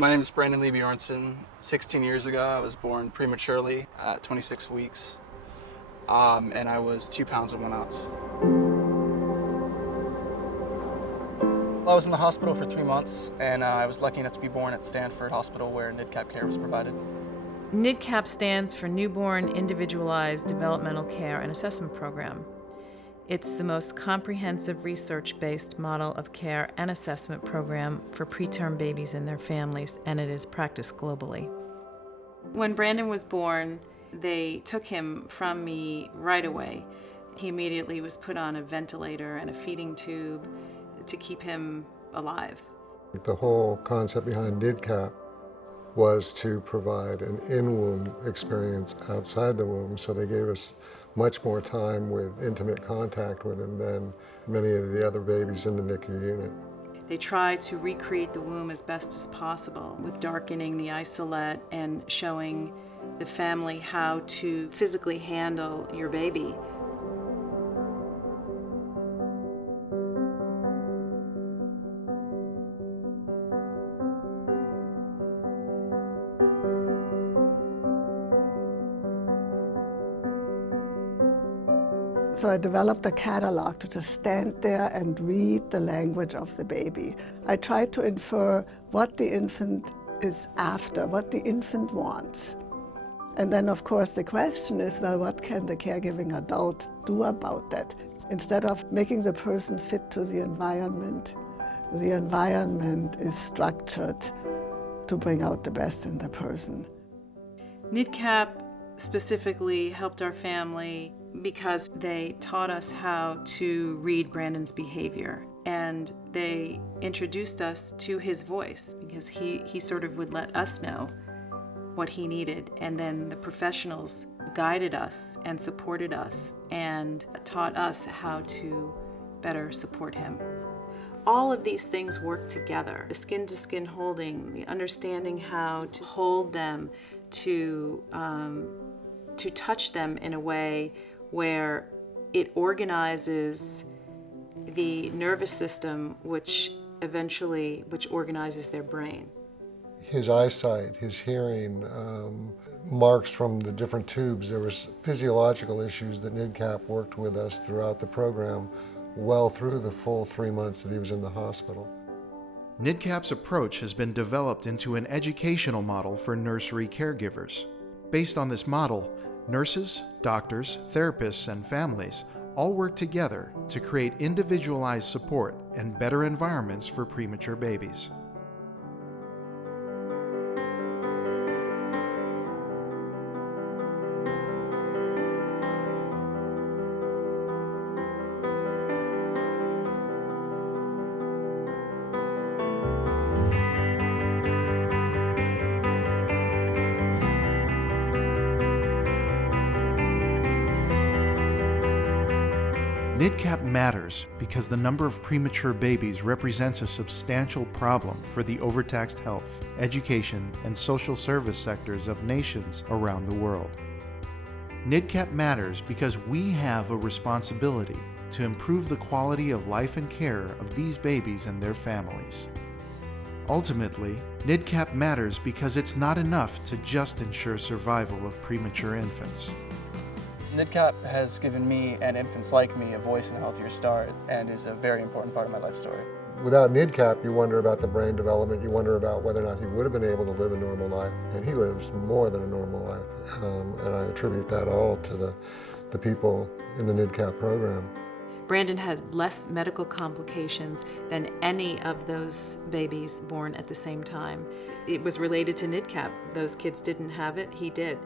My name is Brandon Lee Bjornson. 16 years ago, I was born prematurely at 26 weeks, and I was 2 pounds and 1 ounce. I was in the hospital for 3 months, and I was lucky enough to be born at Stanford Hospital, where NIDCAP care was provided. NIDCAP stands for Newborn Individualized Developmental Care and Assessment Program. It's the most comprehensive research-based model of care and assessment program for preterm babies and their families, and it is practiced globally. When Brandon was born, they took him from me right away. He immediately was put on a ventilator and a feeding tube to keep him alive. The whole concept behind NIDCAP was to provide an in-womb experience outside the womb, so they gave us much more time with intimate contact with him than many of the other babies in the NICU unit. They tried to recreate the womb as best as possible with darkening the isolette and showing the family how to physically handle your baby. So I developed a catalog to just stand there and read the language of the baby. I tried to infer what the infant is after, what the infant wants. And then, of course, the question is, well, what can the caregiving adult do about that? Instead of making the person fit to the environment is structured to bring out the best in the person. NIDCAP specifically helped our family because they taught us how to read Brandon's behavior, and they introduced us to his voice because he sort of would let us know what he needed, and then the professionals guided us and supported us and taught us how to better support him. All of these things work together. The skin-to-skin holding, the understanding how to hold them, to touch them in a way where it organizes the nervous system, which organizes their brain. His eyesight, his hearing, marks from the different tubes. There was physiological issues that NIDCAP worked with us throughout the program, well through the full 3 months that he was in the hospital. NIDCAP's approach has been developed into an educational model for nursery caregivers. Based on this model, nurses, doctors, therapists, and families all work together to create individualized support and better environments for premature babies. NIDCAP matters because the number of premature babies represents a substantial problem for the overtaxed health, education, and social service sectors of nations around the world. NIDCAP matters because we have a responsibility to improve the quality of life and care of these babies and their families. Ultimately, NIDCAP matters because it's not enough to just ensure survival of premature infants. NIDCAP has given me and infants like me a voice in a healthier start, and is a very important part of my life story. Without NIDCAP, you wonder about the brain development, you wonder about whether or not he would have been able to live a normal life, and he lives more than a normal life. And I attribute that all to the people in the NIDCAP program. Brandon had less medical complications than any of those babies born at the same time. It was related to NIDCAP. Those kids didn't have it, he did.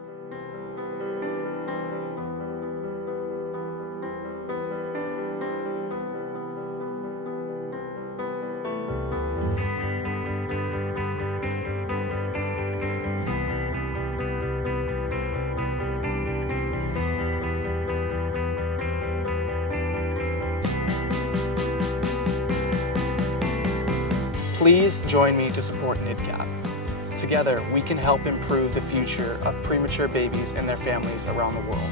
Please join me to support NIDCAP. Together, we can help improve the future of premature babies and their families around the world.